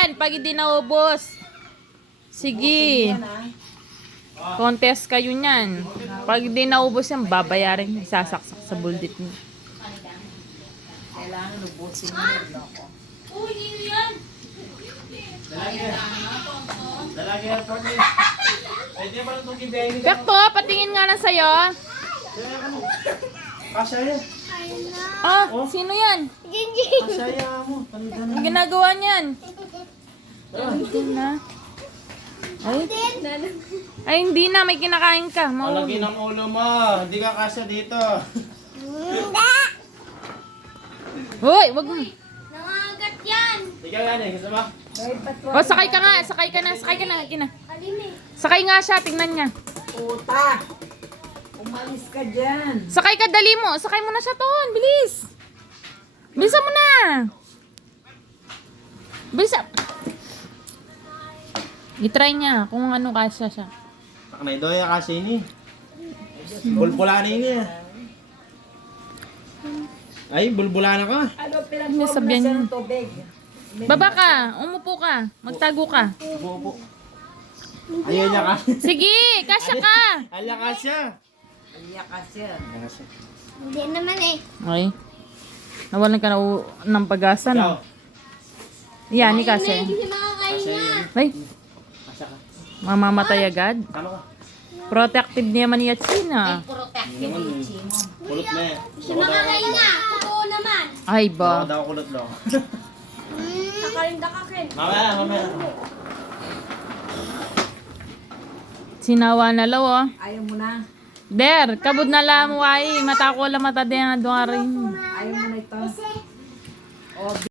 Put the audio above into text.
yan pag hindi naubos. Sige. Contest kayo niyan. Pag hindi naubos yan, babayarin. Sasaksak sa buldit niyo. Kailangan ubusin mo yung loko. Uy, nino yan. Dalagi yan, partner. Pwede ba lang itong kibiyahin nila? Pekto, patingin nga lang sa'yo. Kasaya. Oh, sino yan? Kasaya mo. Palitan Ang ginagawa niyan? Hindi na. Ay, hindi na. May kinakain ka. Malaki ng ulo mo. Hindi ka kasya dito. Hoy, wag mo. Nangagat yan. Hindi ka yan eh. Gusto mo? Oh, sakay ka nga. Sakay ka na. Sakay ka na. Kina. Alin eh. Sakay nga siya. Tingnan niya. Puta! Umalis ka dyan. Sakay ka, dali mo. Sakay mo na siya, Ton. Bilis. Bilisan mo na. Bilisan. I-try niya kung ano kasya siya. Taknay daw yung kasya ini. Bulbulana ini. Ay, bulbulana ka. Ano, May pinag-form na sabihan siya yun. ng tubig. Baba ka. Umupo ka. Magtago ka. Buo. Ayaw niya ka. Sige, kasya ka. Ala kasya. Aliya ka siya. Kasya. Hindi naman eh. Okay. Nawalan ka na ng pag-asa, Ikaw. no? Yan, ni kasya. Hindi makakain Kasya niya. yun. Ay, Kasya ka. mamamatay agad. Tama ka. Protective niya man ni Yatsina. Protective yung chimo. Kulot na eh. Hindi makakain nga. Totoo naman. Ay Baka ba? daw kulot daw. Nakarinda ka, Ken. Mamaya. Sinawa na law, oh. Ayaw mo na. Der, kabud na lang mo ay. Mata ko lang mata din na doon rin.